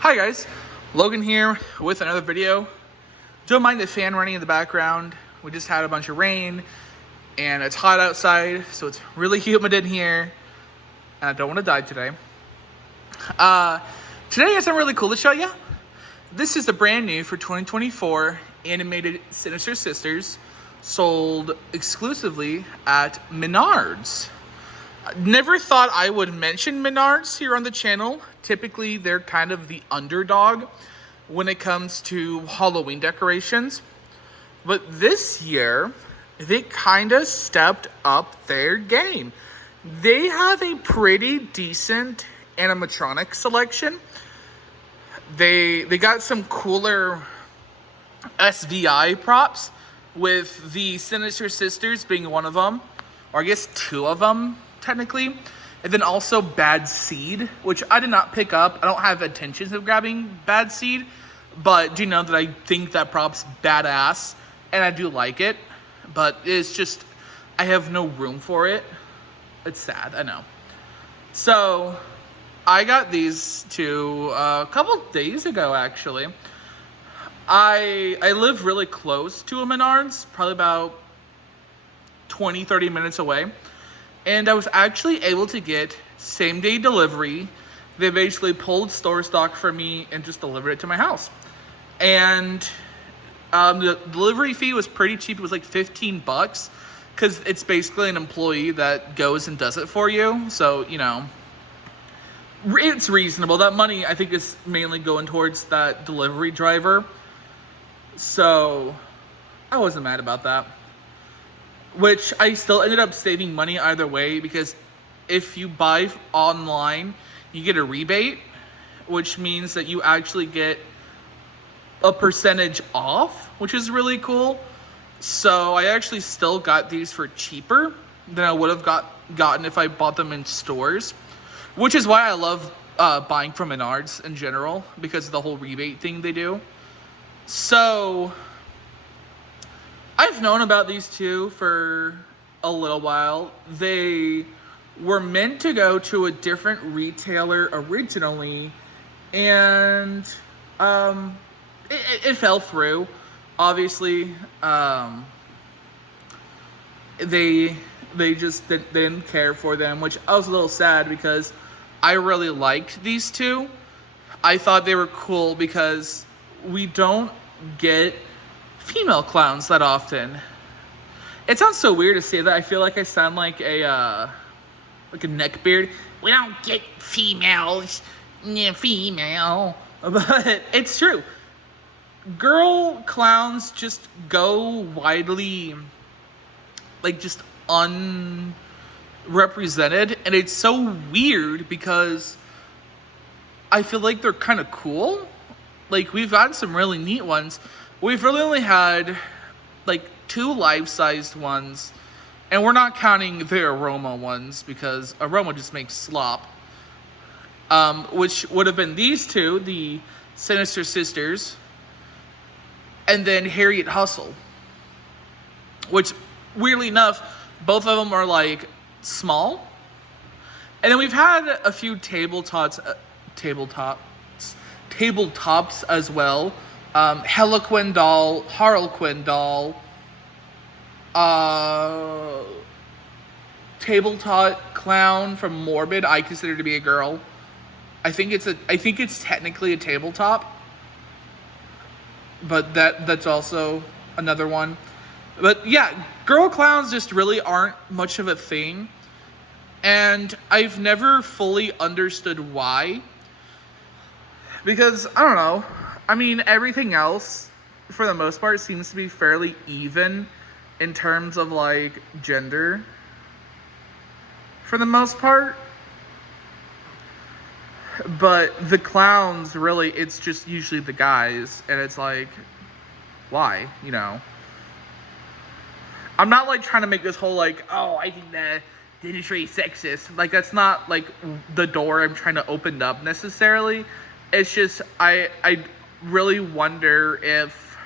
Hi guys, Logan here with another video. Don't mind the fan running in the background. We just had a bunch of rain and it's hot outside, so it's really humid in here and I don't want to die today. Today has something really cool to show you. This is the brand new for 2024 animated Sinister Sisters, sold exclusively at Menards. Never thought I would mention Menards here on the channel. Typically, they're kind of the underdog when it comes to Halloween decorations. But this year, they kind of stepped up their game. They have a pretty decent animatronic selection. They got some cooler SVI props, with the Sinister Sisters being one of them, or I guess two of them technically, and then also Bad Seed, which I did not pick up. I don't have intentions of grabbing Bad Seed, but do know that I think that prop's badass and I do like it, but it's just I have no room for it. It's sad, I know. So I got these two a couple days ago actually. I live really close to a Menards, probably about 20-30 minutes away. And I was actually able to get same-day delivery. They basically pulled store stock for me and just delivered it to my house. And the delivery fee was pretty cheap. It was like $15 because it's basically an employee that goes and does it for you. So, you know, it's reasonable. That money, I think, is mainly going towards that delivery driver. So I wasn't mad about that. Which I still ended up saving money either way, because if you buy online, you get a rebate, which means that you actually get a percentage off, which is really cool. So I actually still got these for cheaper than I would have gotten if I bought them in stores, which is why I love buying from Menards in general, because of the whole rebate thing they do. So I've known about these two for a little while. They were meant to go to a different retailer originally, and it fell through. Obviously, they just didn't care for them, which I was a little sad because I really liked these two. I thought they were cool because we don't get female clowns that often. It sounds so weird to say that. I feel like I sound like a neckbeard. We don't get females, female, but it's true. Girl clowns just go widely, like, just unrepresented, and it's so weird because I feel like they're kind of cool. Like, we've gotten some really neat ones. We've really only had like 2 life-sized ones, and we're not counting the Aroma ones because Aroma just makes slop. Which would have been these two, the Sinister Sisters, and then Harriet Hustle. Which, weirdly enough, both of them are like small. And then we've had a few tabletops as well. Harlequin doll, tabletop clown from Morbid, I consider to be a girl. I think it's technically a tabletop, but that's also another one. But yeah, girl clowns just really aren't much of a thing, and I've never fully understood why. Because I don't know. I mean, everything else, for the most part, seems to be fairly even in terms of, like, gender. For the most part. But the clowns, really, it's just usually the guys. And it's like, why? You know? I'm not, like, trying to make this whole, like, oh, I think the industry is sexist. Like, that's not, like, the door I'm trying to open up, necessarily. It's just, I really wonder if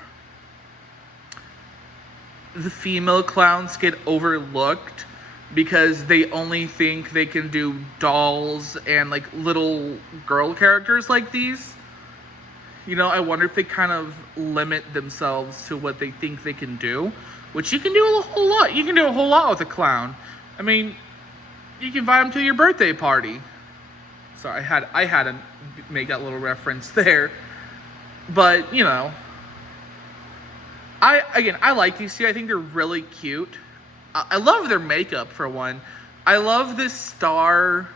the female clowns get overlooked because they only think they can do dolls and like little girl characters like these. I wonder if they kind of limit themselves to what they think they can do, which you can do a whole lot. You can do a whole lot with a clown. I mean, you can invite them to your birthday party. Sorry, I had to make that little reference there. But, I like these two. I think they're really cute. I love their makeup, for one. I love the star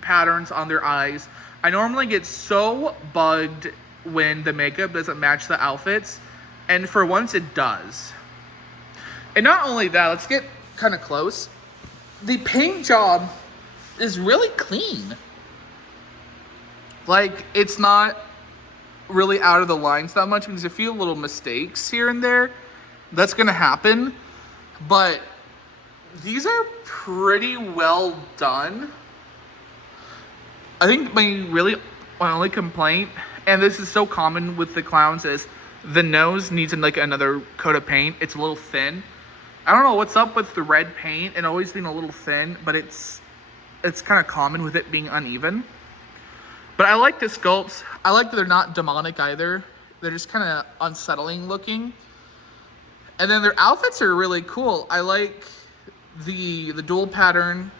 patterns on their eyes. I normally get so bugged when the makeup doesn't match the outfits, and for once it does. And not only that, let's get kind of close. The paint job is really clean. Like, it's not really out of the lines that much. There's a few little mistakes here and there. That's going to happen. But these are pretty well done. I think my only complaint, and this is so common with the clowns, is the nose needs like another coat of paint. It's a little thin. I don't know what's up with the red paint and always being a little thin, but it's kind of common with it being uneven. But I like the sculpts. I like that they're not demonic either. They're just kind of unsettling looking. And then their outfits are really cool. I like the dual pattern.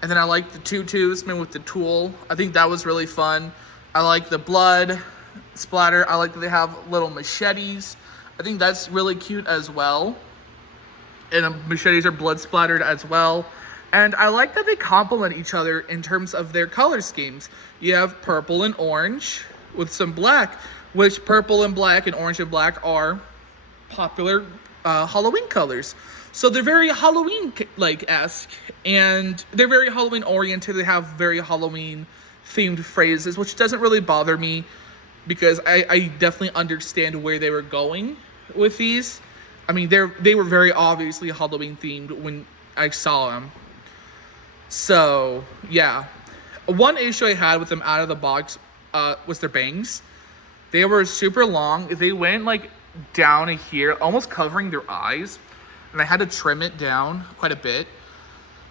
And then I like the tutus with the tulle. I think that was really fun. I like the blood splatter. I like that they have little machetes. I think that's really cute as well. And machetes are blood splattered as well. And I like that they complement each other in terms of their color schemes. You have purple and orange with some black, which purple and black and orange and black are popular Halloween colors. So they're very Halloween-esque, and they're very Halloween-oriented. They have very Halloween-themed phrases, which doesn't really bother me because I definitely understand where they were going with these. I mean, they were very obviously Halloween-themed when I saw them. So, yeah. One issue I had with them out of the box was their bangs. They were super long. They went, down here, almost covering their eyes. And I had to trim it down quite a bit.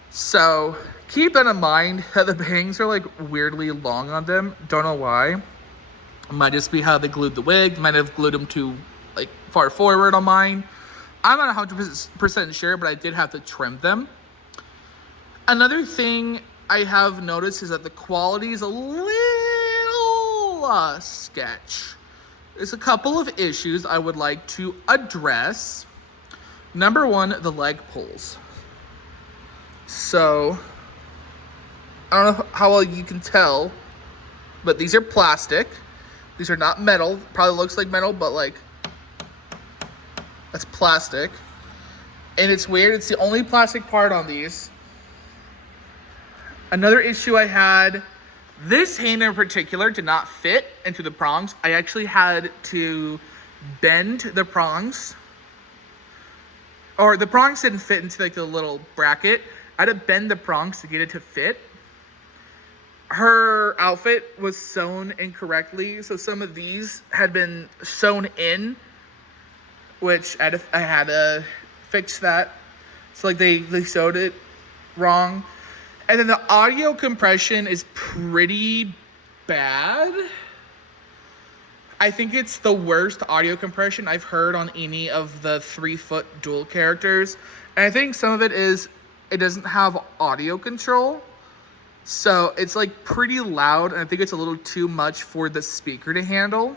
So, keep that in mind. The bangs are, weirdly long on them. Don't know why. It might just be how they glued the wig. They might have glued them too, far forward on mine. I'm not 100% sure, but I did have to trim them. Another thing I have noticed is that the quality is a little sketch. There's a couple of issues I would like to address. Number one, the leg pulls. So, I don't know how well you can tell, but these are plastic. These are not metal. Probably looks like metal, but that's plastic. And it's weird. It's the only plastic part on these. Another issue I had, this hand in particular did not fit into the prongs. I actually had to bend the prongs. Or the prongs didn't fit into the little bracket. I had to bend the prongs to get it to fit. Her outfit was sewn incorrectly, so some of these had been sewn in, which I had to fix that. So they sewed it wrong. And then the audio compression is pretty bad. I think it's the worst audio compression I've heard on any of the 3-foot dual characters. And I think some of it is it doesn't have audio control. So it's pretty loud, and I think it's a little too much for the speaker to handle.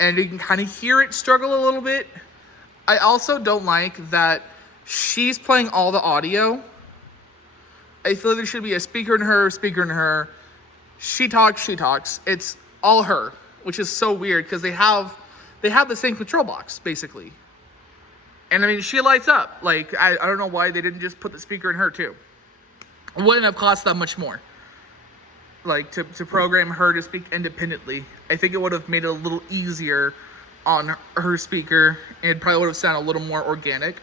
And you can kind of hear it struggle a little bit. I also don't like that she's playing all the audio. I feel like there should be a speaker in her. She talks. It's all her, which is so weird because they have the same control box, basically. And I mean, she lights up. I don't know why they didn't just put the speaker in her too. It wouldn't have cost that much more. To program her to speak independently. I think it would have made it a little easier on her speaker, and it probably would have sounded a little more organic.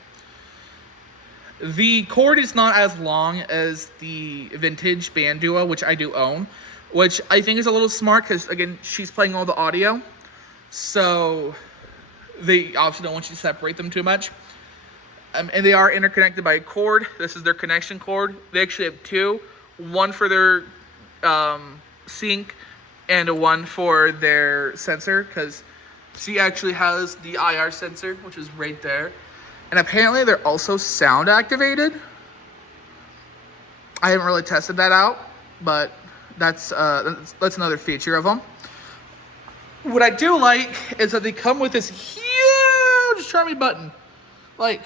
The cord is not as long as the vintage band duo, which I do own, which I think is a little smart because, again, she's playing all the audio. So they obviously don't want you to separate them too much. And they are interconnected by a cord. This is their connection cord. They actually have two. One for their sync and a one for their sensor, because she actually has the IR sensor, which is right there. And apparently they're also sound activated. I haven't really tested that out, but that's another feature of them. What I do like is that they come with this huge Charmy button. Like,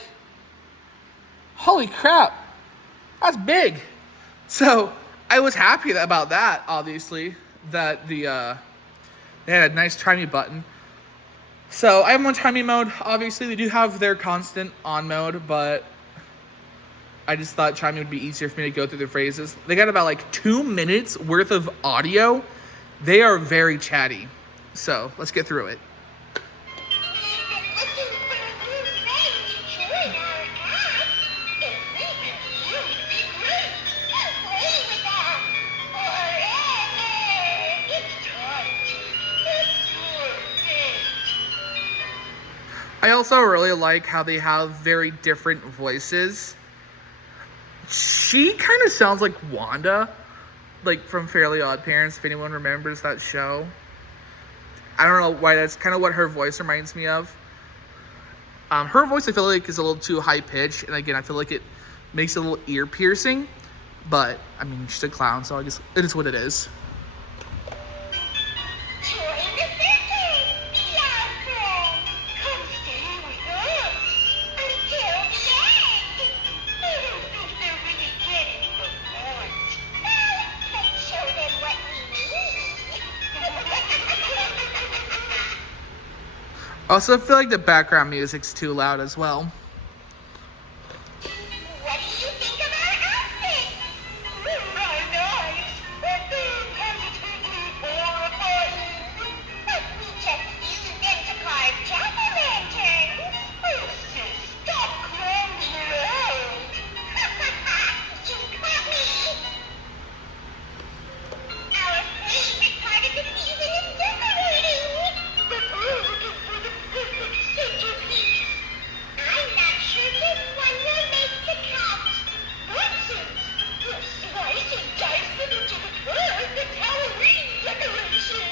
holy crap, that's big. So I was happy about that, obviously, that they had a nice Charmy button. So I have them on Charmy mode. Obviously, they do have their constant on mode, but I just thought Charmy would be easier for me to go through the phrases. They got about like 2 minutes worth of audio. They are very chatty. So let's get through it. I also really like how they have very different voices. She kind of sounds like Wanda, like from Fairly Odd Parents, if anyone remembers that show. I don't know why, that's kind of what her voice reminds me of. Her voice I feel like is a little too high pitched, and again I feel like it makes it a little ear piercing. But I mean, she's a clown, so I guess it is what it is. Also, I feel like the background music's too loud as well. What do you think of our outfit? My nice, but they're positively horrifying. But we just used them to carve jack-o'-lanterns. Oh, sis, stop clowning around. You caught me. Our favorite part of the season is decorating. Centerpiece. I'm not sure this one will make the cut. Nonsense! We'll slice and dice them into the perfect Halloween decoration.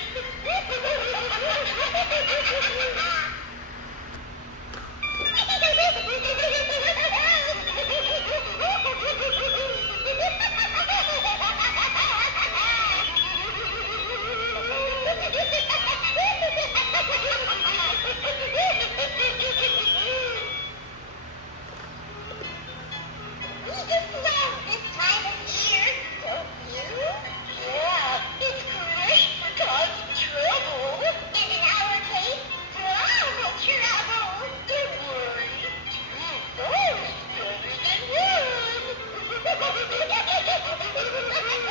We just love this time of year, don't you? Yeah, it's great for causing trouble. And in our case, drama trouble. Don't worry, two always better than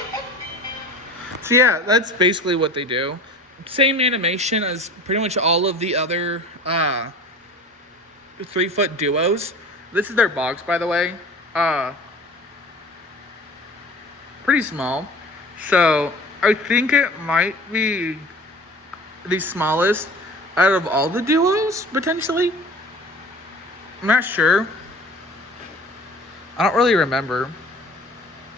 one. So yeah, that's basically what they do. Same animation as pretty much all of the other 3-foot duos. This is their box, by the way. Pretty small. So I think it might be the smallest out of all the duos, potentially. I'm not sure. I don't really remember.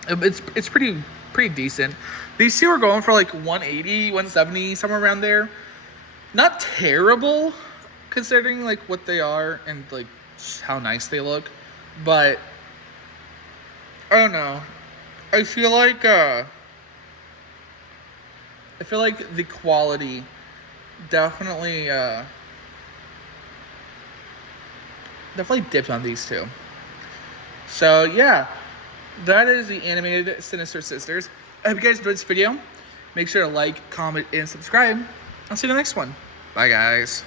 It's pretty decent. These two are going for like 180, 170, somewhere around there. Not terrible, considering like what they are and like how nice they look. But I don't know. I feel like the quality definitely dipped on these two. So yeah, that is the animated Sinister Sisters. I hope you guys enjoyed this video. Make sure to like, comment, and subscribe. I'll see you in the next one. Bye, guys.